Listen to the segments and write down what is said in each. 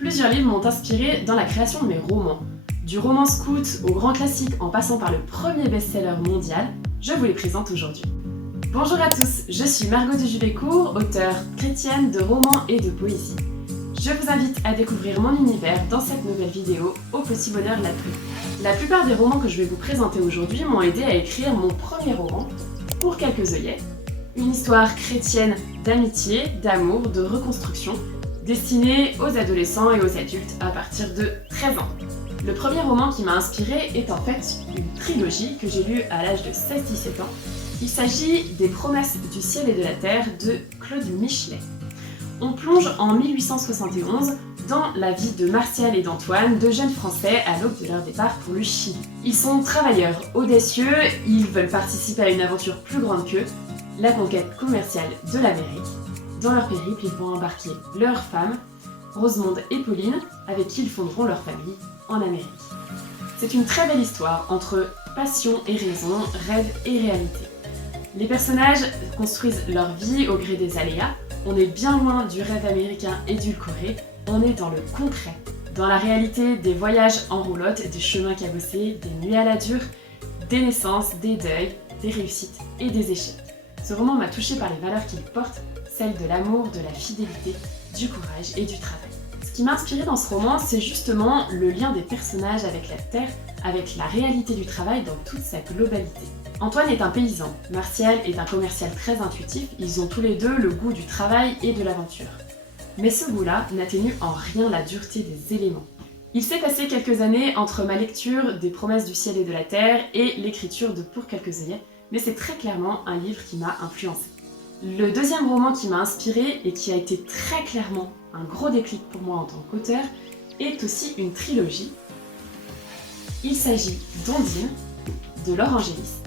Plusieurs livres m'ont inspiré dans la création de mes romans. Du roman scout au grand classique en passant par le premier best-seller mondial, je vous les présente aujourd'hui. Bonjour à tous, je suis Margot de Jubécourt, auteure chrétienne de romans et de poésie. Je vous invite à découvrir mon univers dans cette nouvelle vidéo au petit bonheur la pluie. La plupart des romans que je vais vous présenter aujourd'hui m'ont aidé à écrire mon premier roman, Pour quelques œillets, une histoire chrétienne d'amitié, d'amour, de reconstruction, destinée aux adolescents et aux adultes à partir de 13 ans. Le premier roman qui m'a inspirée est en fait une trilogie que j'ai lue à l'âge de 16-17 ans. Il s'agit des Promesses du ciel et de la terre de Claude Michelet. On plonge en 1871 dans la vie de Martial et d'Antoine, deux jeunes Français à l'aube de leur départ pour le Chili. Ils sont travailleurs audacieux, ils veulent participer à une aventure plus grande qu'eux, la conquête commerciale de l'Amérique. Dans leur périple, ils vont embarquer leurs femmes, Rosemonde et Pauline, avec qui ils fonderont leur famille en Amérique. C'est une très belle histoire entre passion et raison, rêve et réalité. Les personnages construisent leur vie au gré des aléas. On est bien loin du rêve américain édulcoré, on est dans le concret, dans la réalité des voyages en roulotte, des chemins cabossés, des nuits à la dure, des naissances, des deuils, des réussites et des échecs. Ce roman m'a touchée par les valeurs qu'il porte, celles de l'amour, de la fidélité, du courage et du travail. Ce qui m'a inspirée dans ce roman, c'est justement le lien des personnages avec la terre, avec la réalité du travail dans toute sa globalité. Antoine est un paysan, Martial est un commercial très intuitif, ils ont tous les deux le goût du travail et de l'aventure. Mais ce goût-là n'atténue en rien la dureté des éléments. Il s'est passé quelques années entre ma lecture des Promesses du ciel et de la terre et l'écriture de Pour quelques œillets, mais c'est très clairement un livre qui m'a influencée. Le deuxième roman qui m'a inspirée et qui a été très clairement un gros déclic pour moi en tant qu'auteur est aussi une trilogie. Il s'agit d'Ondine, de Laure Angélis.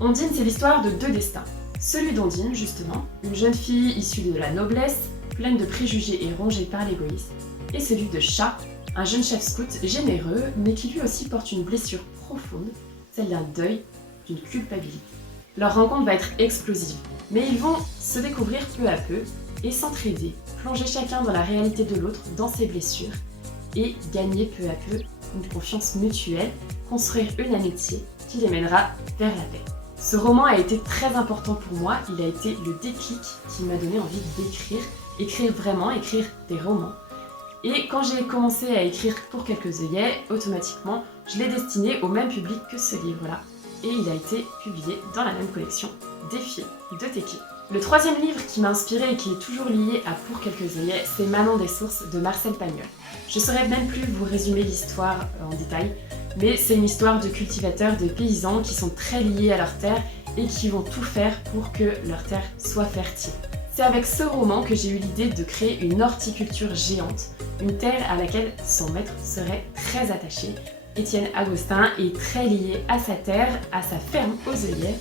Ondine, c'est l'histoire de deux destins. Celui d'Ondine, justement, une jeune fille issue de la noblesse, pleine de préjugés et rongée par l'égoïsme, et celui de Chat, un jeune chef scout généreux, mais qui lui aussi porte une blessure profonde, celle d'un deuil, d'une culpabilité. Leur rencontre va être explosive, mais ils vont se découvrir peu à peu et s'entraider, plonger chacun dans la réalité de l'autre, dans ses blessures, et gagner peu à peu une confiance mutuelle, construire une amitié qui les mènera vers la paix. Ce roman a été très important pour moi, il a été le déclic qui m'a donné envie d'écrire, écrire vraiment, écrire des romans. Et quand j'ai commencé à écrire Pour quelques œillets, automatiquement, je l'ai destiné au même public que ce livre-là. Et il a été publié dans la même collection des filles de Téqué. Le troisième livre qui m'a inspiré et qui est toujours lié à Pour quelques œillets, c'est Manon des sources de Marcel Pagnol. Je ne saurais même plus vous résumer l'histoire en détail, mais c'est une histoire de cultivateurs, de paysans qui sont très liés à leur terre et qui vont tout faire pour que leur terre soit fertile. C'est avec ce roman que j'ai eu l'idée de créer une horticulture géante, une terre à laquelle son maître serait très attaché. Étienne Agostin est très lié à sa terre, à sa ferme aux œillets,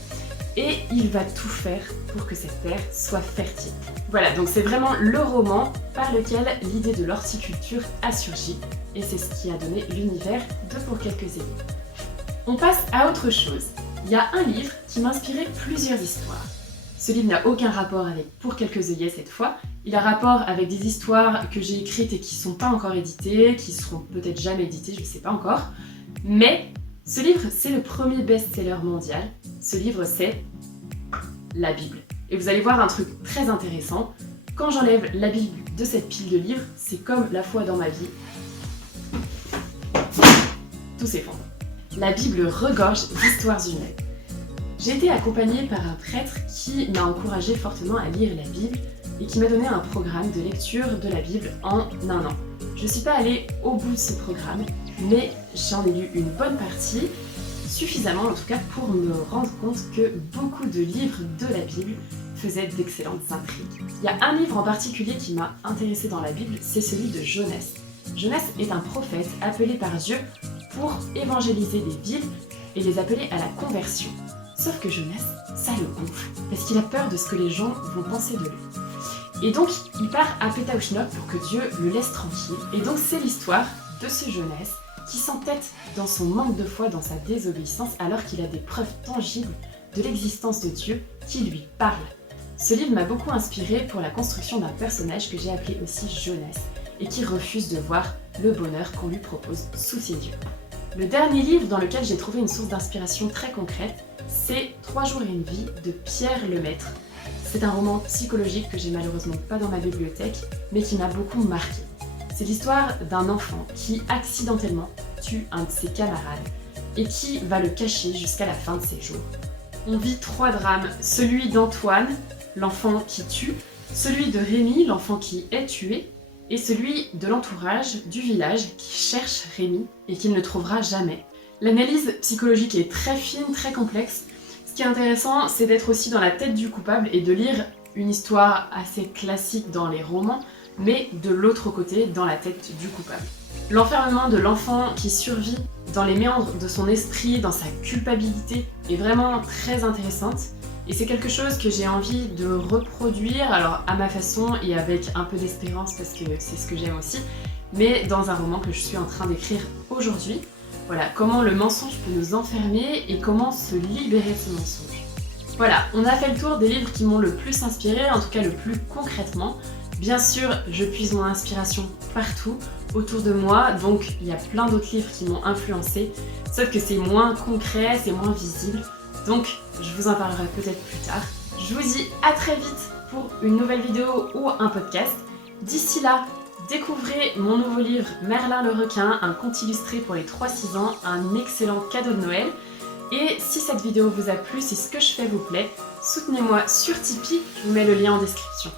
et il va tout faire pour que cette terre soit fertile. Voilà, donc c'est vraiment le roman par lequel l'idée de l'horticulture a surgi, et c'est ce qui a donné l'univers de Pour quelques œillets. On passe à autre chose. Il y a un livre qui m'a inspiré plusieurs histoires. Ce livre n'a aucun rapport avec Pour quelques œillets cette fois, il a rapport avec des histoires que j'ai écrites et qui ne sont pas encore éditées, qui seront peut-être jamais éditées, je ne sais pas encore. Mais ce livre, c'est le premier best-seller mondial. Ce livre, c'est la Bible. Et vous allez voir un truc très intéressant. Quand j'enlève la Bible de cette pile de livres, c'est comme la foi dans ma vie. Tout s'effondre. La Bible regorge d'histoires humaines. J'ai été accompagnée par un prêtre qui m'a encouragée fortement à lire la Bible et qui m'a donné un programme de lecture de la Bible en un an. Je ne suis pas allée au bout de ce programme, mais j'en ai lu une bonne partie, suffisamment en tout cas pour me rendre compte que beaucoup de livres de la Bible faisaient d'excellentes intrigues. Il y a un livre en particulier qui m'a intéressée dans la Bible, c'est celui de Jonas. Jonas est un prophète appelé par Dieu pour évangéliser des villes et les appeler à la conversion. Sauf que Jonas, ça le gonfle, parce qu'il a peur de ce que les gens vont penser de lui. Et donc, il part à Pétaouchnok pour que Dieu le laisse tranquille. Et donc, c'est l'histoire de ce Jonas qui s'entête dans son manque de foi, dans sa désobéissance, alors qu'il a des preuves tangibles de l'existence de Dieu qui lui parle. Ce livre m'a beaucoup inspirée pour la construction d'un personnage que j'ai appelé aussi Jonas. et qui refuse de voir le bonheur qu'on lui propose sous ses yeux. Le dernier livre dans lequel j'ai trouvé une source d'inspiration très concrète, c'est 3 jours et une vie de Pierre Lemaitre. C'est un roman psychologique que j'ai malheureusement pas dans ma bibliothèque, mais qui m'a beaucoup marqué. C'est l'histoire d'un enfant qui accidentellement tue un de ses camarades et qui va le cacher jusqu'à la fin de ses jours. On vit 3 drames, celui d'Antoine, l'enfant qui tue, celui de Rémi, l'enfant qui est tué, et celui de l'entourage du village qui cherche Rémi et qu'il ne trouvera jamais. L'analyse psychologique est très fine, très complexe. Ce qui est intéressant, c'est d'être aussi dans la tête du coupable et de lire une histoire assez classique dans les romans, mais de l'autre côté, dans la tête du coupable. L'enfermement de l'enfant qui survit dans les méandres de son esprit, dans sa culpabilité, est vraiment très intéressante. Et c'est quelque chose que j'ai envie de reproduire, alors à ma façon et avec un peu d'espérance parce que c'est ce que j'aime aussi, mais dans un roman que je suis en train d'écrire aujourd'hui. Voilà, comment le mensonge peut nous enfermer et comment se libérer de ce mensonge. Voilà, on a fait le tour des livres qui m'ont le plus inspiré, en tout cas le plus concrètement. Bien sûr, je puise mon inspiration partout, autour de moi, donc il y a plein d'autres livres qui m'ont influencé, sauf que c'est moins concret, c'est moins visible, donc je vous en parlerai peut-être plus tard. Je vous dis à très vite pour une nouvelle vidéo ou un podcast. D'ici là, découvrez mon nouveau livre Merlin le requin, un conte illustré pour les 3-6 ans, un excellent cadeau de Noël. Et si cette vidéo vous a plu, si ce que je fais vous plaît, soutenez-moi sur Tipeee, je vous mets le lien en description.